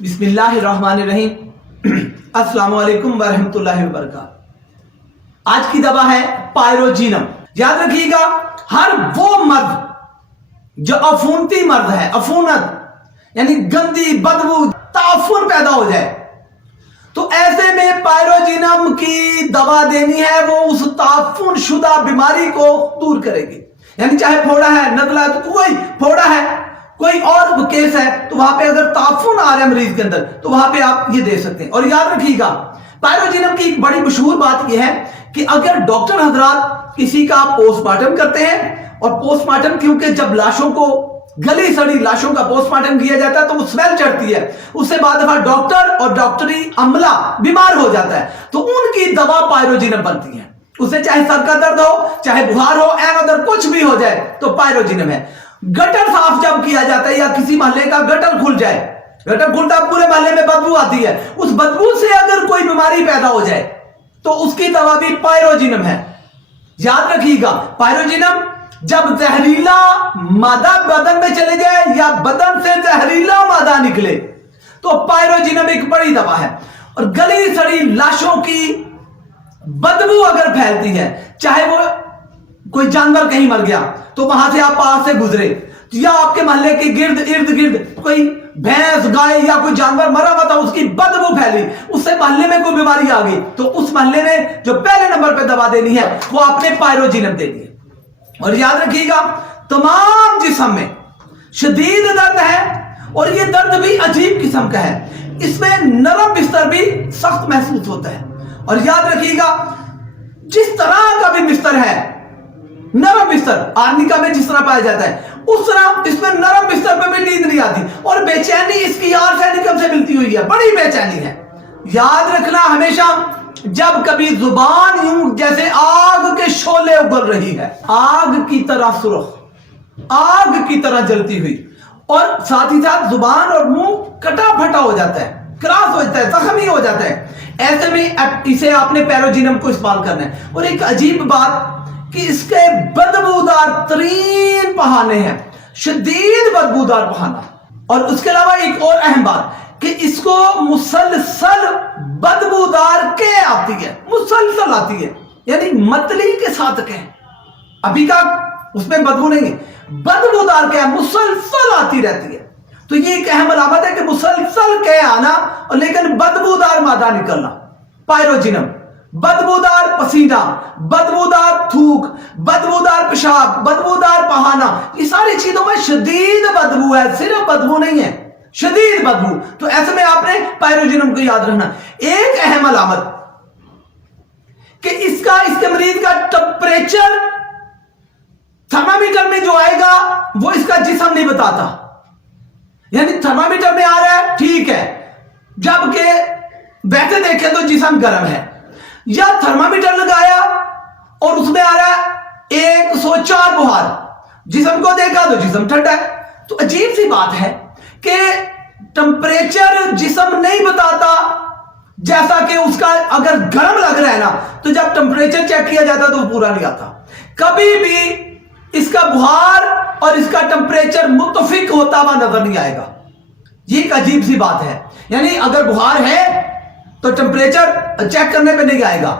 बिस्मिल्लाहिर्रहमानिर्रहीम। अस्सलाम वालेकुम वरहमतुल्लाहि वबरकातुहू। आज की दवा है पायरोजीनम। याद रखिएगा, हर वो मर्द जो अफूनती मर्द है, अफूनत यानी गंदी बदबू ताफुन पैदा हो जाए, तो ऐसे में पायरोजीनम की दवा देनी है। वो उस ताफुन शुदा बीमारी को दूर करेगी। यानी चाहे फोड़ा है, नजला है, तो कोई फोड़ा है, कोई और केस है, तो वहां पे अगर ताफुन आ रहा है मरीज के अंदर, तो वहां पे आप ये दे सकते हैं। और याद रखिएगा, पायरोजीनम की एक बड़ी मशहूर बात यह है कि अगर डॉक्टर हजरात किसी का पोस्टमार्टम करते हैं, और पोस्टमार्टम क्योंकि जब लाशों को, गली सड़ी लाशों का पोस्टमार्टम किया जाता है तो वो स्मेल चढ़ती है, उससे बाद दफा डॉक्टर और डॉक्टरी अमला बीमार हो जाता है, तो उनकी दवा पायरोजीनम बनती है। उससे चाहे सर का दर्द हो, चाहे बुखार हो, एन अदर कुछ भी हो जाए, तो पायरोजीनम है। गटर साफ जब किया जाता है, या किसी मोहल्ले का गटर खुल जाए, गटर खुलता पूरे मोहल्ले में बदबू आती है, उस बदबू से अगर कोई बीमारी पैदा हो जाए तो उसकी दवा भी पायरोजीनम है। याद रखिएगा, पायरोजीनम जब जहरीला मादा बदन में चले जाए या बदन से जहरीला मादा निकले, तो पायरोजीनम एक बड़ी दवा है। और गली सड़ी लाशों की बदबू अगर फैलती है, चाहे वो कोई जानवर कहीं मर गया तो वहां से आप पास से गुजरे, या आपके मोहल्ले के इर्द गिर्द कोई भैंस, गाय या कोई जानवर मरा हुआ था, उसकी बदबू फैली, उससे मोहल्ले में कोई बीमारी आ गई, तो उस मोहल्ले में जो पहले नंबर पे दवा देनी है वो आपने पायरोजीनम देनी है। और याद रखिएगा, तमाम जिस्म में शदीद दर्द है, और ये दर्द भी अजीब किस्म का है, इसमें नरम बिस्तर भी सख्त महसूस होता है। और याद रखिएगा, जिस तरह का भी बिस्तर है, नरम बिस्तर आर्निका में जिस तरह पाया जाता है, उस तरह इसमें नरम बिस्तर पे भी नींद नहीं आती, और बेचैनी इसकी आर्सेनिकम से मिलती हुई है, बड़ी बेचैनी है। याद रखना हमेशा, जब कभी जुबान यूं जैसे आग के शोले उगल रही है, आग की तरह सुर्ख, आग की तरह जलती हुई, और साथ ही साथ जुबान और मुंह कटा फटा हो जाता है, क्रॉस हो जाता है, जख्मी हो जाता है, ऐसे में इसे आपने पायरोजीनम को इस्तेमाल करना है। और एक अजीब बात कि इसके बदबूदार तरीन बहाने हैं, शदीद बदबूदार बहाना। और उसके अलावा एक और अहम बात कि इसको मुसलसल बदबूदार के आती है, मुसलसल आती है, यानी मतली के साथ के, अभी का उसमें बदबू नहीं है, बदबूदार के मुसलसल आती रहती है। तो ये एक अहम अलामत है कि मुसलसल के आना, और लेकिन बदबूदार मादा निकलना। पायरोजीनम, बदबूदार पसीना, बदबूदार थूक, बदबूदार पेशाब, बदबूदार बहाना, ये सारी चीजों में शदीद बदबू है, सिर्फ बदबू नहीं है, शदीद बदबू। तो ऐसे में आपने पायरोजीनम को याद रखना। एक अहम अलामत कि इसके मरीज का टेम्परेचर थर्मामीटर में जो आएगा वो इसका जिस्म नहीं बताता। यानी थर्मामीटर में आ रहा है, ठीक है, जबकि वैसे देखें तो जिस्म गर्म है, या थर्मामीटर लगाया और उसमें आ रहा है 104 बुहार, जिस्म को देखा तो जिस्म ठंडा है। तो अजीब सी बात है कि टेम्परेचर जिस्म नहीं बताता, जैसा कि उसका अगर गर्म लग रहा है ना, तो जब टेम्परेचर चेक किया जाता तो वो पूरा नहीं आता। कभी भी इसका बुहार और इसका टेम्परेचर मुत्तफिक होता हुआ नजर नहीं आएगा। ये एक अजीब सी बात है। यानी अगर बुहार है तो टेम्परेचर चेक करने पे नहीं आएगा,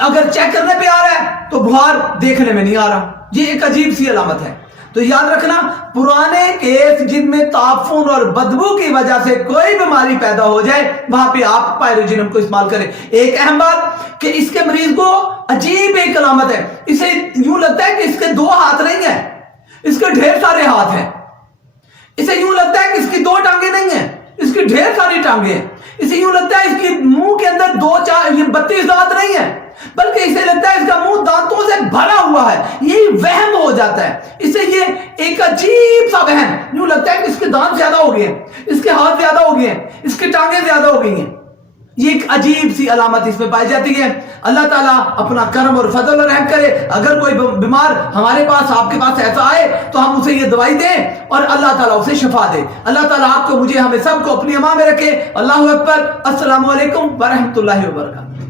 अगर चेक करने पे आ रहा है तो बुहार देखने में नहीं आ रहा। ये एक अजीब सी अलामत है। तो याद रखना, पुराने केस जिनमें ताफुन और बदबू की वजह से कोई बीमारी पैदा हो जाए, वहां पे आप पायरोजीनम को इस्तेमाल करें। एक अहम बात कि इसके मरीज को अजीब एक अलामत है, इसे यूं लगता है कि इसके दो हाथ नहीं है, इसके ढेर सारे हाथ हैं। इसे यूं लगता है कि इसकी दो टांगे नहीं है, इसकी ढेर सारी टांगे हैं। इसे यूं लगता है इसके मुंह के अंदर 32 दांत नहीं है, बल्कि इसे लगता है इसका मुंह दांतों से भरा हुआ है। यही वहम हो जाता है इसे, ये एक अजीब सा वहम, यूं लगता है कि इसके दांत ज्यादा हो गए, इसके हाथ ज्यादा हो गए, इसकी टांगे ज्यादा हो गई हैं। ये एक अजीब सी अलामत इसमें पाई जाती है। अल्लाह ताला अपना करम और फजल और रहम करे। अगर कोई बीमार हमारे पास, आपके पास ऐसा आए, तो हम उसे ये दवाई दें और अल्लाह ताला उसे शिफा दे। अल्लाह ताला आपको, मुझे, हमें सबको अपनी अमा में रखे। अल्लाहु अकबर। अस्सलामु अलैकुम वरहमतुल्लाहि वबरकातुहू।